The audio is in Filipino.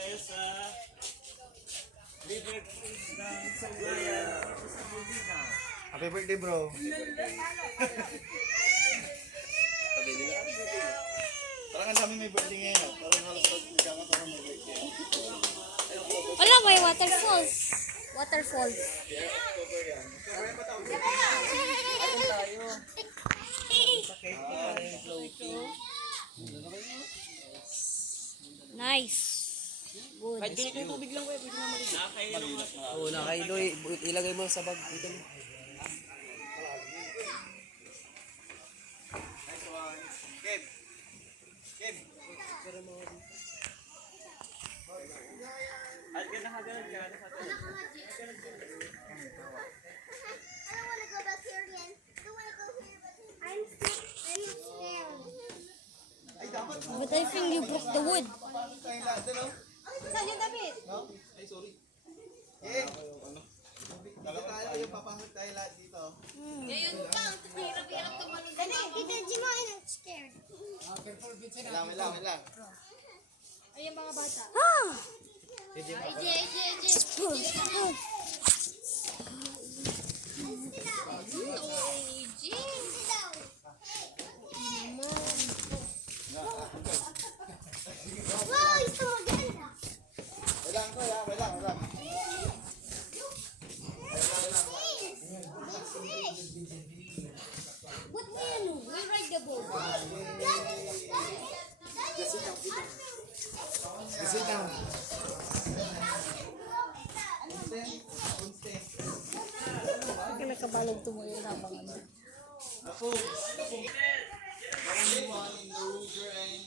tayo sa libre ng Sanglayan dito sa Bulinaw. Happy birthday, bro. Parang ang dami may birthday ngayon. Parang halos magkakaroon may birthday. Wala, may waterfalls. Waterfalls. Nice. Good. Kahit ganito yung tubig lang kuya, pwede na maliit. Nakakainom na. Oo, nakailo eh. Ilagay mo sa bag. Dito mo. Kev. Kev. At ka nakaganag ka, nakaganag. I don't want to go back here again. I don't want to go here, but I'm scared. Ay, dapat. But I think you broke the wood. Tayo lahat, ano? Saan yung damit? No? Ay, sorry. Eh. Dapat tayo, yung papangit tayo lahat dito. Ngayon pa, ang hirap-hirap tumalon. Dali, Tita Gino, I'm scared. Wait lang. Ay, yung mga bata. Ah! AJ. Wow, ito maganda. Wait lang, kuya. Wait lang. What do you know? We ride the boat. Sit down. Kaya nakabalog tumuyo na mga Ako. Parang yung one in the Ruger and